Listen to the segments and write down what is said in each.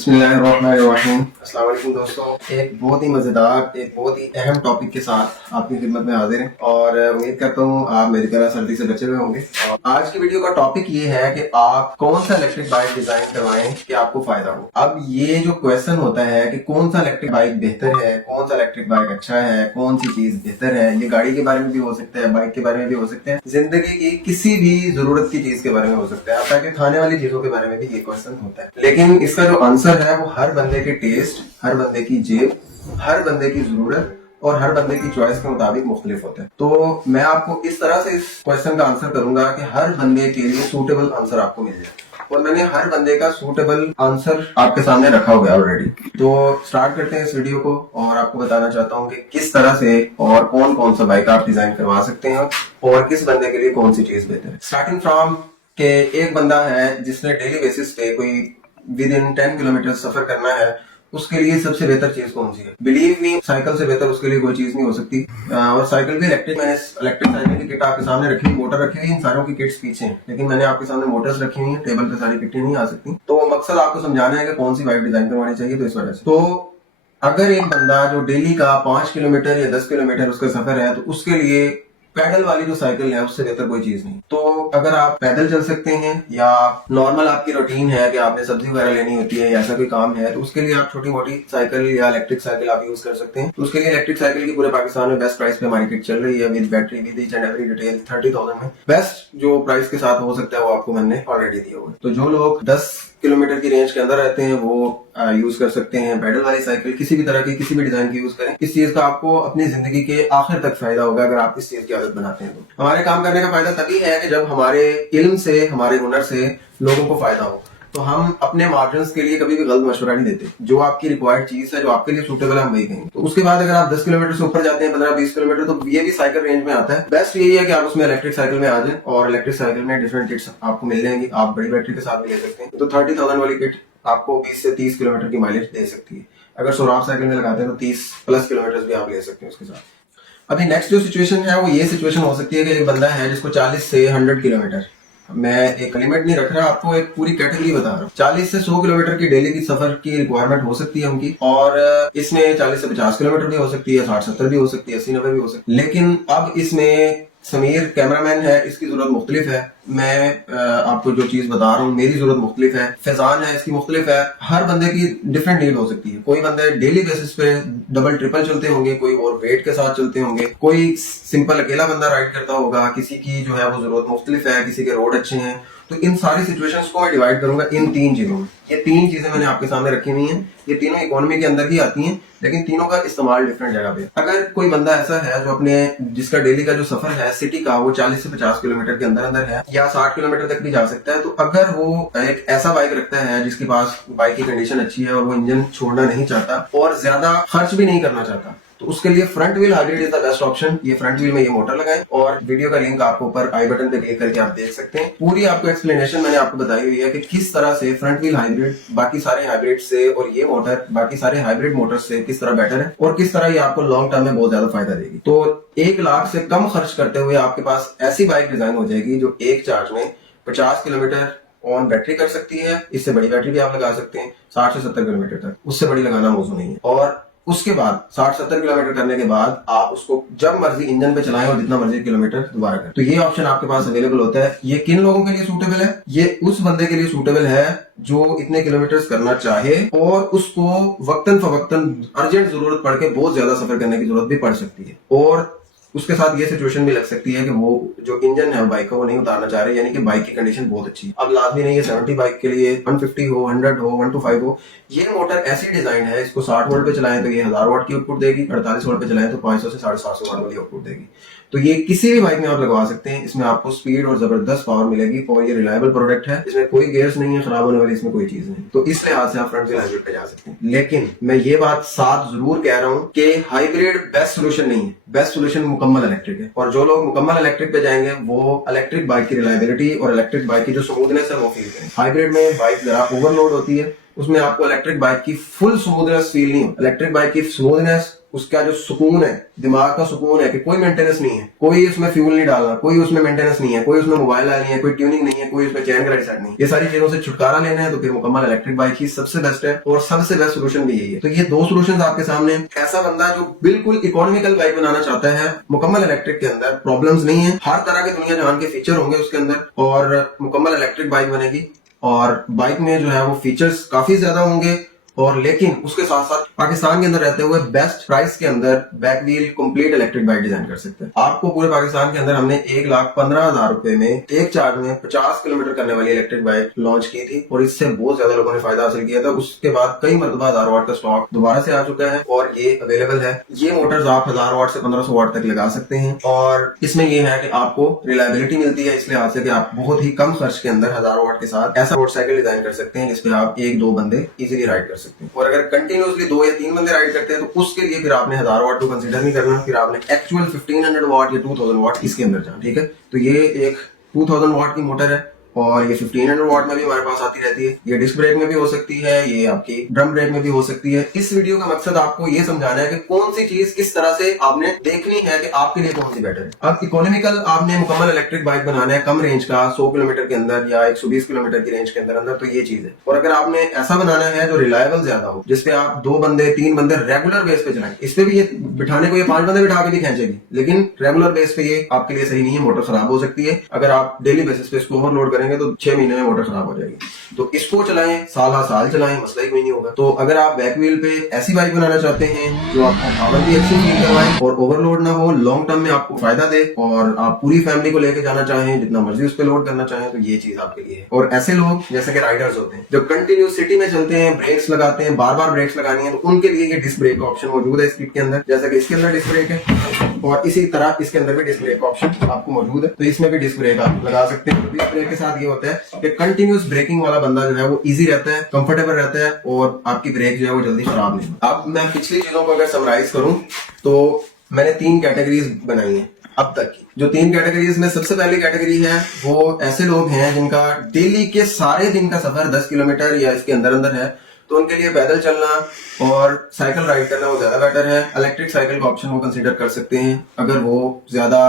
बिस्मिल्लाहिर्रहमानिर्रहीम। अस्सलाम वालेकुम दोस्तों, एक बहुत ही मज़ेदार, एक बहुत ही अहम टॉपिक के साथ आपकी खिदमत में हाजिर हैं और उम्मीद करता हूँ आप मेरी तरह सर्दी से बचे हुए होंगे। और आज की वीडियो का टॉपिक ये है कि आप कौन सा इलेक्ट्रिक बाइक डिजाइन करवाएं कि आपको फायदा हो। अब ये जो क्वेश्चन होता है कि कौन सा इलेक्ट्रिक बाइक बेहतर है, कौन सा इलेक्ट्रिक बाइक अच्छा है, कौन सी चीज बेहतर है, ये गाड़ी के बारे में भी हो सकता है, बाइक के बारे में भी हो सकता है, जिंदगी की किसी भी जरूरत की चीज के बारे में हो सकता है, ताकि खाने वाली चीजों के बारे में भी ये क्वेश्चन होता है। लेकिन इसका जो आंसर है वो हर बंदे के टेस्ट, हर बंदे की जेब, हर बंदे की जरूरत और हर बंदे की चॉइस के मुताबिक मुख्तलिफ होता है। तो मैं आपको इस तरह से इस क्वेश्चन का आंसर करूंगा कि हर बंदे के लिए सूटेबल आंसर आपको मिल जाए, और मैंने हर बंदे का सूटेबल आंसर आपके सामने रखा हुआ है ऑलरेडी। तो स्टार्ट करते हैं इस वीडियो को, और आपको बताना चाहता हूँ कि किस तरह से और कौन कौन सा बाइक आप डिजाइन करवा सकते हैं और किस बंदे के लिए कौन सी चीज बेहतर है। स्टार्टिंग फ्रॉम के एक बंदा है जिसने डेली बेसिस पे कोई विद इन 10 किलोमीटर सफर करना है, उसके लिए सबसे बेहतर चीज कौन सी है? बिलीव मी, साइकिल से बेहतर उसके लिए कोई चीज नहीं हो सकती। और साइकिल भी इलेक्ट्रिक, मैंने इलेक्ट्रिक साइकिल की किट आपके सामने रखी हुई, मोटर रखी हुई, इन सारों की किट्स पीछे हैं, लेकिन मैंने आपके सामने मोटर्स रखी हुई है, टेबल पे सारी किटें नहीं आ सकती। तो मकसद आपको समझाना है कि कौन सी बाइक डिजाइन करवानी चाहिए। तो इस वजह से, तो अगर एक बंदा जो डेली का 5 किलोमीटर या 10 किलोमीटर उसका सफर है, तो उसके लिए पैडल वाली जो साइकिल है उससे बेहतर कोई चीज नहीं। तो अगर आप पैदल चल सकते हैं या नॉर्मल आपकी रूटीन है कि आपने सब्जी वगैरह लेनी होती है या ऐसा कोई काम है, तो उसके लिए आप छोटी मोटी साइकिल या इलेक्ट्रिक साइकिल आप यूज कर सकते हैं। तो उसके लिए इलेक्ट्रिक साइकिल की पूरे पाकिस्तान में बेस्ट प्राइस पे हमारी किट चल रही है, with battery, with each and every detail 30,000 में। बेस्ट जो प्राइस के साथ हो सकता है वो आपको मैंने ऑलरेडी दिया हुआ है। तो जो लोग 10 किलोमीटर की रेंज के अंदर रहते हैं वो यूज कर सकते हैं पैडल वाली साइकिल, किसी भी तरह की, किसी भी डिजाइन की यूज करें। इस चीज का आपको अपनी जिंदगी के आखिर तक फायदा होगा अगर आप इस चीज की आदत बनाते हैं। तो हमारे काम करने का फायदा तभी है कि जब हमारे इल्म से, हमारे हुनर से लोगों को फायदा हो। तो हम अपने मार्जिन के लिए कभी भी गलत मशवरा नहीं देते। जो आपकी रिक्वायर्ड चीज है, जो आपके लिए सूटेबल है, हम वही कहेंगे। तो उसके बाद अगर आप 10 किलोमीटर से ऊपर जाते हैं, 15-20 किलोमीटर, तो ये भी साइकिल रेंज में आता है। बेस्ट यही है कि आप उसमें इलेक्ट्रिक साइकिल में आ जाए, और इलेक्ट्रिक साइकिल में डिफरेंट किट्स आपको मिल जाएंगी। आप बड़ी बैटरी के साथ भी ले सकते हैं। तो 30,000 वाली किट आपको 20 से 30 किलोमीटर की माइलेज दे सकती है। अगर सोराब साइकिल में लगाते हैं तो 30 प्लस किलोमीटर भी आप ले सकते हैं उसके साथ। अभी नेक्स्ट जो सिचुएशन है वो ये सिचुएशन हो सकती है कि एक बंदा है जिसको 40 से 100 किलोमीटर, मैं एक लिमिट नहीं रख रहा, आपको एक पूरी कैटेगरी बता रहा हूँ, 40 से 100 किलोमीटर की डेली की सफर की रिक्वायरमेंट हो सकती है उनकी, और इसमें 40 से 50 किलोमीटर भी हो सकती है, 60-70 भी हो सकती है, 80-90 भी हो सकती है। लेकिन अब इसमें समीर कैमरामैन है, इसकी जरूरत मुख्तलिफ है। मैं आपको जो चीज बता रहा हूँ मेरी जरूरत मुख्तलिफ है। फैजान है, इसकी मुख्तलिफ है। हर बंदे की डिफरेंट नीड हो सकती है। कोई बंदे डेली बेसिस पे डबल ट्रिपल चलते होंगे, कोई और वेट के साथ चलते होंगे, कोई सिंपल अकेला बंदा राइड करता होगा, किसी की जो है वो जरूरत मुख्तलिफ है, किसी के रोड अच्छे हैं। तो इन सारी सिचुएशंस को मैं डिवाइड करूंगा इन 3 चीजों में। ये 3 चीजें मैंने आपके सामने रखी हुई हैं। ये तीनों इकोनॉमी के अंदर ही आती हैं, लेकिन तीनों का इस्तेमाल डिफरेंट जगह पे। अगर कोई बंदा ऐसा है जो अपने, जिसका डेली का जो सफर है सिटी का वो 40 से 50 किलोमीटर के अंदर अंदर है, या 60 किलोमीटर तक भी जा सकता है, तो अगर वो एक ऐसा बाइक रखता है जिसके पास बाइक की कंडीशन अच्छी है और वो इंजन छोड़ना नहीं चाहता और ज्यादा खर्च भी नहीं करना चाहता, तो उसके लिए front wheel hybrid is the best option. ये फ्रंट व्हील में ये मोटर लगाएं, और वीडियो का लिंक आपको ऊपर आई बटन पे क्लिक करके आप देख सकते हैं। पूरी आपको एक्सप्लेनेशन मैंने आपको बताई हुई है कि किस तरह से फ्रंट व्हील हाइब्रिड बाकी सारे हाइब्रिड से और ये मोटर बाकी सारे हाइब्रिड मोटर से किस तरह बेटर है, और किस तरह ये आपको लॉन्ग टर्म में बहुत ज्यादा फायदा देगी। तो 1 लाख से कम खर्च करते हुए आपके पास ऐसी बाइक डिजाइन हो जाएगी जो एक चार्ज में 50 किलोमीटर ऑन बैटरी कर सकती है। इससे बड़ी बैटरी भी आप लगा सकते हैं 60 से 70 किलोमीटर तक, उससे बड़ी लगाना मौजूद नहीं है। और उसके बाद 60-70 किलोमीटर करने के बाद आप उसको जब मर्जी इंजन पे चलाएं और जितना मर्जी किलोमीटर दोबारा करें। तो ये ऑप्शन आपके पास अवेलेबल होता है। ये किन लोगों के लिए सूटेबल है? ये उस बंदे के लिए सूटेबल है जो इतने किलोमीटर्स करना चाहे और उसको वक्तन फवक्तन अर्जेंट जरूरत पड़ के बहुत ज्यादा सफर करने की जरूरत भी पड़ सकती है, और उसके साथ ये सिचुएशन भी लग सकती है कि वो जो इंजन है बाइक का वो नहीं उतारना चाह रहे, यानी कि बाइक की कंडीशन बहुत अच्छी है। अब लाजमी नहीं है 70 बाइक के लिए 150 हो, 100 हो, 125 हो। ये मोटर ऐसी डिजाइन है, इसको 60 वोल्ट पे चलाएं तो ये 1000 वाट की आउटपुट देगी, 48 वोल्ट पे चलाएं तो 500 से 750 वाट वाली आउटपुट देगी। तो ये किसी भी बाइक में आप लगवा सकते हैं। इसमें आपको स्पीड और जबरदस्त पावर मिलेगी, और ये रिलायबल प्रोडक्ट है। इसमें कोई गेयर्स नहीं है खराब होने वाली, इसमें कोई चीज नहीं। तो इस लिहाज से आप फ्रंट व्हील हाइब्रिड पे जा सकते हैं। लेकिन मैं ये बात साथ जरूर कह रहा हूं कि हाइब्रिड बेस्ट सोल्यूशन नहीं है। बेस्ट सोल्यूशन मुकम्मल इलेक्ट्रिक है, और जो लोग मुकम्मल इलेक्ट्रिक पे जाएंगे वो इलेक्ट्रिक बाइक की रिलायबिलिटी और इलेक्ट्रिक बाइक की जो स्मूथनेस है वो फील करें। हाइब्रिड में बाइक जरा ओवरलोड होती है, उसमें आपको इलेक्ट्रिक बाइक की फुल स्मूथनेस फील नहीं हो। इलेक्ट्रिक बाइक की स्मूथनेस उसका जो सुकून है, दिमाग का सुकून है कि कोई मेंटेनेंस नहीं है, कोई उसमें फ्यूल नहीं डालना, कोई उसमें मेंटेनेंस नहीं है, कोई उसमें मोबाइल नहीं है, कोई ट्यूनिंग नहीं है, कोई उसमें चैन का सेट नहीं है, ये सारी चीजों से छुटकारा लेना है तो फिर मुकम्मल इलेक्ट्रिक बाइक ही सबसे बेस्ट है और सबसे बेस्ट सोल्यूशन भी यही है। तो ये दो सोल्यूशन आपके सामने। ऐसा बंदा जो बिल्कुल इकोनॉमिकल बाइक बनाना चाहता है मुकम्मल इलेक्ट्रिक के अंदर, प्रॉब्लम्स नहीं है, हर तरह के दुनिया जहान के फीचर होंगे उसके अंदर और मुकम्मल इलेक्ट्रिक बाइक बनेगी और बाइक में जो है वो फीचर्स काफी ज्यादा होंगे और लेकिन उसके साथ साथ पाकिस्तान के अंदर रहते हुए बेस्ट प्राइस के अंदर back wheel complete electric bike design कर सकते हैं। आपको पूरे पाकिस्तान के अंदर हमने 1,15,000 रुपए में एक चार्ज में 50 किलोमीटर करने वाली इलेक्ट्रिक बाइक लॉन्च की थी और इससे बहुत ज्यादा लोगों ने फायदा हासिल किया था। उसके बाद कई मरतबा 1000 वाट का स्टॉक दोबारा से आ चुका है और ये अवेलेबल है। ये मोटर्स आप 1000 वाट से 1500 वाट तक लगा सकते हैं और इसमें ये है कि आपको रिलायबिलिटी मिलती है इसलिए हाथ से कि आप बहुत ही कम खर्च के अंदर 1000 वाट के साथ ऐसा मोटरसाइकिल डिजाइन कर सकते हैं जिसपे आप 1-2 बंदे इजीली राइड कर सकते हैं। और अगर कंटिन्यूसली 2 या 3 बंदे राइड करते हैं तो उसके लिए फिर आपने 1000 वाट को कंसीडर नहीं करना, फिर आपने एक्चुअल 1500 वाट या 2000 वाट इसके अंदर जाना। ठीक है, तो ये एक 2000 वाट की मोटर है और ये 1500 वाट में भी हमारे पास आती रहती है। ये डिस्क ब्रेक में भी हो सकती है, ये आपकी ड्रम ब्रेक में भी हो सकती है। इस वीडियो का मकसद आपको ये समझाना है कि कौन सी चीज किस तरह से आपने देखनी है कि आपके लिए कौन सी बेटर है। अब इकोनॉमिकल आपने मुकम्मल इलेक्ट्रिक बाइक बनाना है कम रेंज का 100 किलोमीटर के अंदर या 120 किलोमीटर की रेंज के अंदर अंदर, तो ये चीज है। और अगर आपने ऐसा बनाना है जो रिलायबल ज्यादा हो, जिसपे आप 2 बंदे 3 बंदे रेगुलर बेस पे चलाएं, इस पे भी ये बिठाने को ये 5 बंदे बिठा के भी खींचेगी, लेकिन रेगुलर बेस पे ये आपके लिए सही नहीं है, मोटर खराब हो सकती है। अगर आप डेली बेसिस पे इसको ओवरलोड करेंगे तो 6 महीने मोटर खराब हो जाएगी। तो इसको चलाएं, साल चलाएं, मसला ही कोई नहीं होगा। तो अगर आप बैक व्हील पे ऐसी बाइक बनाना चाहते हैं जो आपको पावर भी अच्छी फील करवाए और ओवरलोड ना हो, लॉन्ग टर्म में आपको फायदा दे और आप पूरी फैमिली को लेकर जाना चाहें, जितना मर्जी उस पर लोड करना चाहें, तो ये चीज आपके लिए है। और ऐसे लोग जैसे कि राइडर्स होते हैं जो कंटिन्यू सिटी में चलते हैं, ब्रेक्स लगाते हैं, बार बार ब्रेक्स लगानी है, तो उनके लिए ये डिस्क ब्रेक का ऑप्शन मौजूद है इस किट के अंदर। जैसा कि इसके अंदर डिस्क ब्रेक है और इसी तरह इसके अंदर भी डिस्क ब्रेक का ऑप्शन आपको मौजूद है, तो इसमें भी डिस्क ब्रेक आप लगा सकते हैं। डिस्क ब्रेक के साथ ये होता है कि कंटिन्यूस ब्रेकिंग वाला बंदा जो है वो इजी रहता है, कंफर्टेबल रहता है और आपकी ब्रेक जो है वो जल्दी खराब नहीं। अब मैं पिछली चीजों को अगर समराइज करूं तो मैंने 3 कैटेगरीज बनाई है अब तक की। जो 3 कैटेगरीज में सबसे पहली कैटेगरी है वो ऐसे लोग हैं जिनका डेली के सारे दिन का सफर 10 किलोमीटर या इसके अंदर अंदर है, तो उनके लिए पैदल चलना और साइकिल राइड करना वो ज्यादा बेटर है। इलेक्ट्रिक साइकिल का ऑप्शन वो कंसीडर कर सकते हैं। अगर वो ज्यादा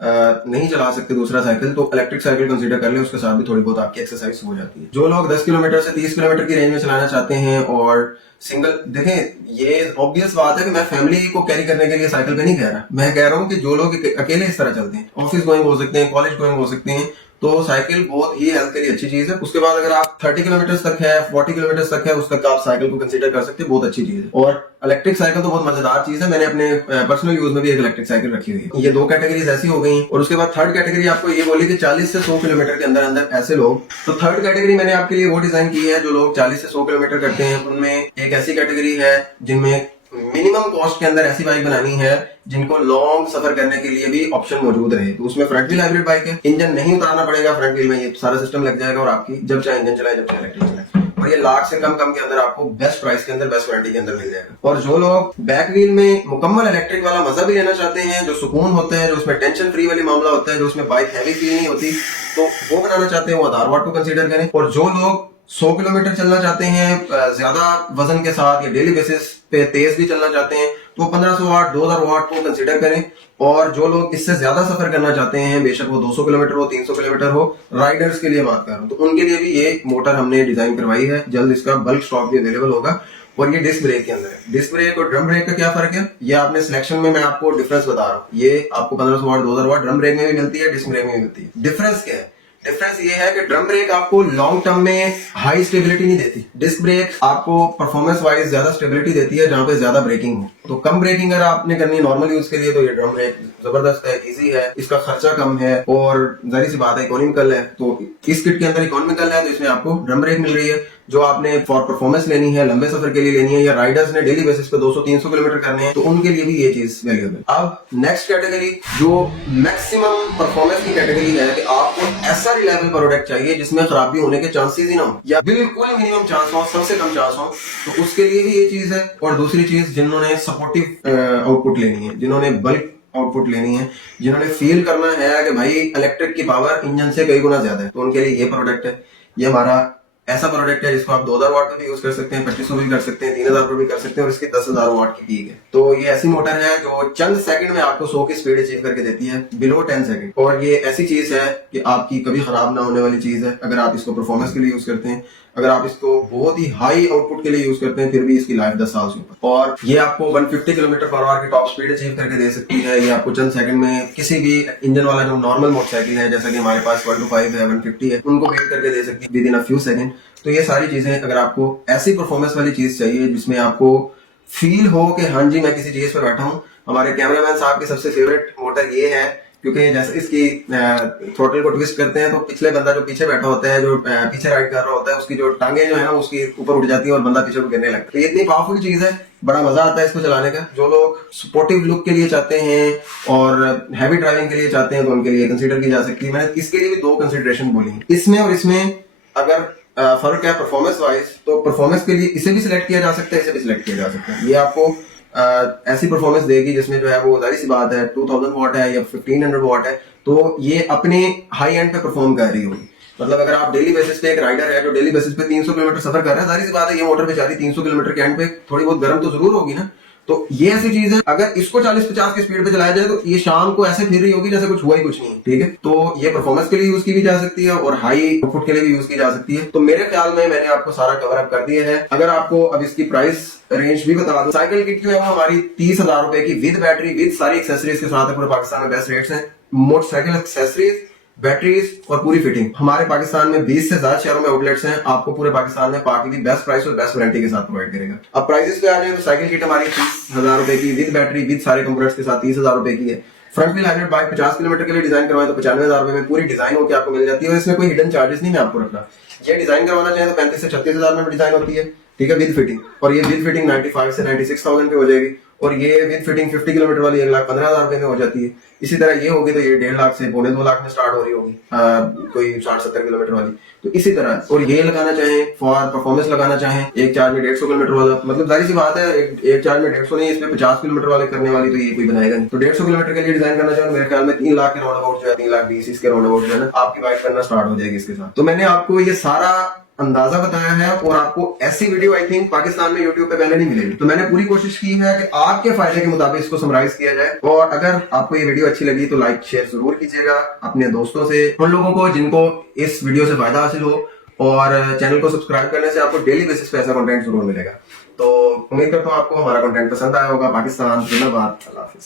नहीं चला सकते दूसरा साइकिल तो इलेक्ट्रिक साइकिल कंसीडर कर ले, उसके साथ भी थोड़ी बहुत आपकी एक्सरसाइज हो जाती है। जो लोग 10 किलोमीटर से 30 किलोमीटर की रेंज में चलाना चाहते हैं और सिंगल, देखें ये ऑब्वियस बात है कि मैं फैमिली को कैरी करने के लिए साइकिल पे नहीं कह रहा, मैं कह रहा हूँ कि जो लोग अकेले इस तरह चलते हैं, ऑफिस गोइंग हो सकते हैं, कॉलेज गोइंग हो सकते हैं, तो साइकिल बहुत ही हेल्थ के लिए अच्छी चीज है। उसके बाद अगर आप 30 किलोमीटर तक है, 40 किलोमीटर तक है, उस तक आप साइकिल को कंसीडर कर सकते हैं, बहुत अच्छी चीज है। और इलेक्ट्रिक साइकिल तो बहुत मजेदार चीज है, मैंने अपने पर्सनल यूज में भी एक इलेक्ट्रिक साइकिल रखी हुई है। ये 2 कैटेगरीज ऐसी हो गई। और उसके बाद थर्ड कैटेगरी आपको ये बोली कि 40 से 100 किलोमीटर के अंदर अंदर ऐसे लोग, तो थर्ड कैटेगरी मैंने आपके लिए वो डिजाइन की है जो लोग 40 से 100 किलोमीटर करते हैं। उनमें एक ऐसी कैटेगरी है जिनमें मिनिमम कॉस्ट के अंदर ऐसी बाइक बनानी है जिनको लॉन्ग सफर करने के लिए भी ऑप्शन मौजूद रहे। तो उसमें फ्रंट व्हील हाइब्रिड बाइक है, इंजन नहीं उतारना पड़ेगा फ्रंट व्हील में, ये सारा सिस्टम लग जाएगा और आपकी जब चाहे इंजन चलाए, जब चाहे इलेक्ट्रिक चलाए, और ये लाख से कम के अंदर आपको बेस्ट प्राइस के अंदर, बेस्ट वारंटी के अंदर मिल जाएगा। और जो लोग बैक व्हील में मुकम्मल इलेक्ट्रिक वाला मजा भी लेना चाहते हैं, जो सुकून होता है, जो उसमें टेंशन फ्री वाली मामला होता है, जो उसमें बाइक हैवी फील नहीं होती, तो वो बनाना चाहते हैं वो 1000 वाट को कंसीडर करें। और जो लोग 100 किलोमीटर चलना चाहते हैं ज्यादा वजन के साथ या डेली बेसिस पे तेज भी चलना चाहते हैं, तो 1500 वाट 2000 वाट को कंसीडर करें। और जो लोग इससे ज्यादा सफर करना चाहते हैं, बेशक वो 200 किलोमीटर हो, 300 किलोमीटर हो, राइडर्स के लिए बात कर रहा हूं, तो उनके लिए भी ये मोटर हमने डिजाइन करवाई है। जल्द इसका बल्क स्टॉक भी अवेलेबल होगा। और ये डिस्क ब्रेक के अंदर है। डिस्क ब्रेक और ड्रम ब्रेक का क्या फर्क है, ये आपने सिलेक्शन में मैं आपको डिफरेंस बता रहा हूँ। ये आपको 1500 वाट 2000 वाट ड्रम ब्रेक में भी मिलती है, डिस्क ब्रेक में भी मिलती है। डिफरेंस क्या है? डिफरेंस ये है कि ड्रम ब्रेक आपको लॉन्ग टर्म में हाई स्टेबिलिटी नहीं देती, डिस्क ब्रेक आपको परफॉर्मेंस वाइज ज्यादा स्टेबिलिटी देती है जहां पे ज्यादा ब्रेकिंग हो। तो कम ब्रेकिंग अगर आपने करनी है नॉर्मल यूज के लिए तो ये ड्रम ब्रेक जबरदस्त है, इजी है, इसका खर्चा कम है और जाहिर सी बात है इकोनॉमिकल है। तो इस किट के अंदर इकोनॉमिकल है तो इसमें आपको ड्रम ब्रेक मिल रही है। जो आपने फॉर परफॉर्मेंस लेनी है, लंबे सफर के लिए लेनी है, या राइडर्स ने डेली बेसिस पे 200-300 किलोमीटर करने हैं, तो उनके लिए भी ये चीज वैल्यूएबल। अब नेक्स्ट कैटेगरी जो मैक्सिमम परफॉर्मेंस की कैटेगरी है कि आपको ऐसा रिलायबल प्रोडक्ट चाहिए जिसमें खराबी होने के चांसेस ही ना हो या बिल्कुल मिनिमम चांस हो, सबसे कम चांस हो, तो उसके लिए भी ये चीज है। और दूसरी चीज, जिन्होंने सपोर्टिव आउटपुट लेनी है, जिन्होंने बल्क आउटपुट लेनी है, जिन्होंने फील करना है कि भाई इलेक्ट्रिक की पावर इंजन से कई गुना ज्यादा है, तो उनके लिए ये प्रोडक्ट है। ये हमारा ऐसा प्रोडक्ट है जिसको आप 2000 वाट पे भी यूज कर सकते हैं, 2500 भी कर सकते हैं, 3000 पे भी कर सकते हैं और इसकी 10,000 वाट की पीक है। तो ये ऐसी मोटर है जो चंद सेकंड में आपको 100 की स्पीड अचीव करके देती है, बिलो 10 सेकंड। और ये ऐसी चीज है कि आपकी कभी खराब ना होने वाली चीज है अगर आप इसको परफॉर्मेंस के लिए यूज करते हैं। अगर आप इसको बहुत ही हाई आउटपुट के लिए यूज करते हैं फिर भी इसकी लाइफ 10 साल से ऊपर। और ये आपको 150 किलोमीटर पर आवर की टॉप स्पीड अचीव करके दे सकती है। ये आपको चंद सेकंड में किसी भी इंजन वाला जो नॉर्मल मोटरसाइकिल है, जैसा कि हमारे पास 125 है, 150 है, उनको बीट करके दे सकती है with in a few second. तो ये सारी चीजें, अगर आपको ऐसी परफॉर्मेंस वाली चीज चाहिए जिसमें आपको फील हो कि हाँ जी मैं किसी चीज पर बैठा हूँ, हमारे कैमरामैन साहब की सबसे फेवरेट मोटर ये है। क्योंकि जैसे इसकी थ्रोटल को ट्विस्ट करते हैं तो पिछले बंदा जो पीछे बैठा होता है, जो पीछे राइड कर रहा होता है, उसकी जो टांगे जो है ना उसकी ऊपर उठ जाती है और बंदा पीछे को गिरने लगता है। तो ये इतनी पावरफुल चीज है, बड़ा मजा आता है इसको चलाने का। जो लोग स्पोर्टिव लुक के लिए चाहते हैं और हैवी ड्राइविंग के लिए चाहते हैं तो उनके लिए कंसिडर की जा सकती है। मैंने इसके लिए भी 2 कंसिडरेशन बोली है, इसमें और इसमें। अगर फर्क है परफॉर्मेंस वाइज, तो परफॉर्मेंस के लिए इसे भी सिलेक्ट किया जा सकता है, इसे भी सिलेक्ट किया जा सकता है। ये आपको ऐसी परफॉर्मेंस देगी जिसमें जो है वो जाहिर सी बात है 2000 वाट है या 1500 वाट है, तो ये अपने हाई एंड पे परफॉर्म कर रही होगी। मतलब अगर आप डेली बेसिस पे एक राइडर है जो डेली बेसिस पे 300 किलोमीटर सफर कर रहा है, जाहिर सी बात है ये मोटर बेचारी 300 किलोमीटर के एंड पे थोड़ी बहुत गर्म तो जरूर होगी ना। तो ये ऐसी चीज है, अगर इसको 40-50 की स्पीड पे चलाया जाए तो ये शाम को ऐसे फिर रही होगी जैसे कुछ हुआ ही कुछ नहीं। ठीक है, तो ये परफॉर्मेंस के लिए यूज की भी जा सकती है और हाई आउटपुट के लिए भी यूज की जा सकती है। तो मेरे ख्याल में मैंने आपको सारा कवर अप कर दिया है। अगर आपको अब इसकी प्राइस रेंज भी बता दो, साइकिल किट जो है वो हमारी 30,000 रुपए की विद बैटरी विद सारी एक्सेसरीज के साथ है। पूरे पाकिस्तान में बेस्ट रेट्स हैं। मोटरसाइकिल एक्सेसरीज, बैटरीज और पूरी फिटिंग हमारे पाकिस्तान में 20 से ज्यादा शहरों में आउटलेट्स हैं। आपको पूरे पाकिस्तान में पार्टी की बेस्ट प्राइस और बेस्ट वारंटी के साथ प्रोवाइड करेगा। अब प्राइसेस पे आ जाए तो साइकिल किट हमारी 30,000 रुपए की विद बैटरी विद सारे कंपोनेंट्स के साथ 30,000 रुपए की है। Front wheel hybrid bike 50 kilometre के लिए डिजाइन करवाए तो 95,000 रुपए में पूरी डिजाइन होकर आपको मिल जाती है। और इसमें कोई हिडन चार्जेस नहीं है आपको रखना। ये डिजाइन करवाना चाहे तो 35 से 36,000 में डिजाइन होती है। ठीक है, विद फिटिंग। और ये विद फिटिंग 95 से 96,000 पे हो जाएगी। और ये विद फिटिंग 50 किलोमीटर वाली 1,15,000 रुपए में हो जाती है। इसी तरह ये होगी तो ये 1.5 लाख से 2.25 लाख में स्टार्ट हो रही होगी, कोई 60-70 किलोमीटर वाली। तो इसी तरह, और ये लगाना चाहें फॉर परफॉर्मेंस लगाना चाहें एक चार्ज में 150 किलोमीटर वाला, मतलब जाहिर सी बात है एक चार्ज में 150 नहीं, इसमें 50 किलोमीटर वाले करने वाली तो ये कोई बनाएगा नहीं। तो 150 किलोमीटर के लिए डिजाइन करना चाहें मेरे ख्याल में 3 लाख के राउंड अबाउट जो है 3,20,000 इसके राउंड अबाउट जो है ना आपकी बाइक करना स्टार्ट हो जाएगी इसके साथ। तो मैंने आपको ये सारा अंदाजा बताया है और आपको ऐसी वीडियो आई थिंक पाकिस्तान में यूट्यूब पे पहले नहीं मिलेगी। तो मैंने पूरी कोशिश की है कि आपके फायदे के मुताबिक इसको समराइज किया जाए। और अगर आपको ये वीडियो अच्छी लगी तो लाइक शेयर जरूर कीजिएगा अपने दोस्तों से, उन लोगों को जिनको इस वीडियो से फायदा हासिल हो। और चैनल को सब्सक्राइब करने से आपको डेली बेसिस पे ऐसा कंटेंट जरूर मिलेगा। तो उम्मीद करता हूँ आपको हमारा कंटेंट पसंद आया होगा। पाकिस्तान जिंदाबाद, अल्लाह हाफिज।